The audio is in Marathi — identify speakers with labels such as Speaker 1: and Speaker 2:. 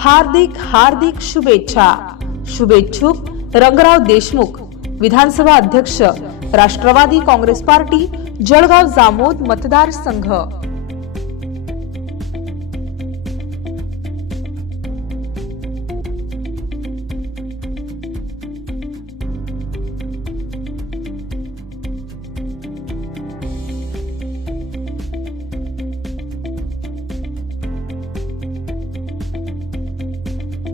Speaker 1: हार्दिक हार्दिक शुभेच्छा. शुभेच्छुक रंगराव देशमुख विधानसभा अध्यक्ष राष्ट्रवादी काँग्रेस पार्टी जळगाव जामोद मतदारसंघ.